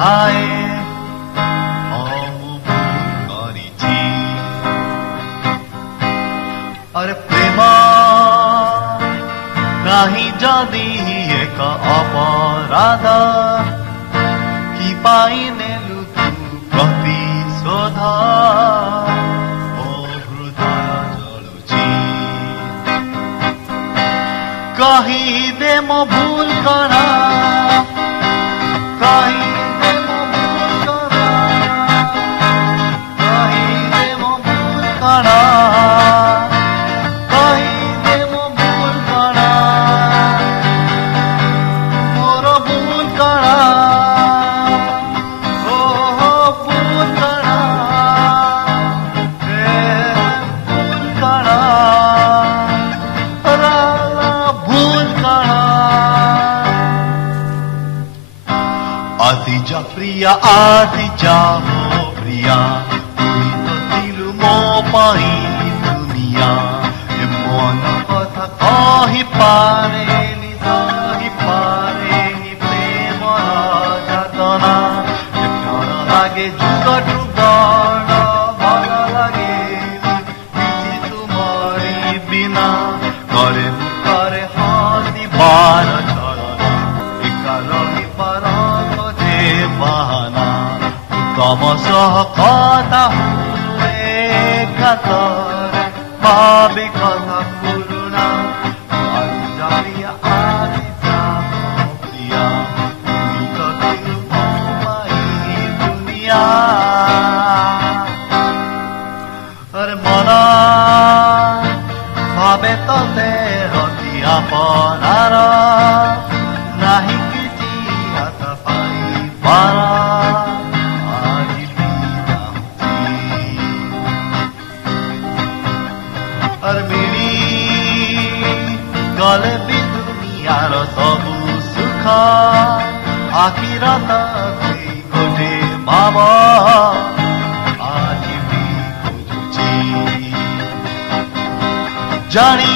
আয়ে অমুকারিছি আরে প্রেম নাহি যদি এক অপরাধ কি পাই নেলু তু প্রতিশোধ ও হৃদয় জলুছি কহিদে মো ভুল করা কহিদে মো ভুল করা কহিদে মো ভুল করা কহিদে মো ভুল করা মোর ভুল করা ও ভুল করা ভুল করা ভুল করা আতিজা প্রিয়া আতিজা মো প্রিয়া তুই তো দিলু মো পাই দুনিয়া এ মন কথা কহি পারেনি প্রেমর যাতনা এ প্রাণ লাগে যুগটু বড় ভাল লাগে কিছু তুমরি বিনা করে করে হাসি বার চরনা একা রহি পার যে বাহানা উত্তম সহ কথা হুয়ে কাতরে ভাবি কথা পুরুনা আঞ্জালিয়া আদিজা প্রিয়া তুমি তো দিলু মোমাই দুনিয়া আরে মনা ভাবে তোতে রতি আপনার নাহি কিছু হাত পাই পারা আজি বিদামছি আর মিলি গলে বি দুনিয়ার সবু সুখ আখিরাত তুই গোটে ভাব আজি বি বুঝুছি জানি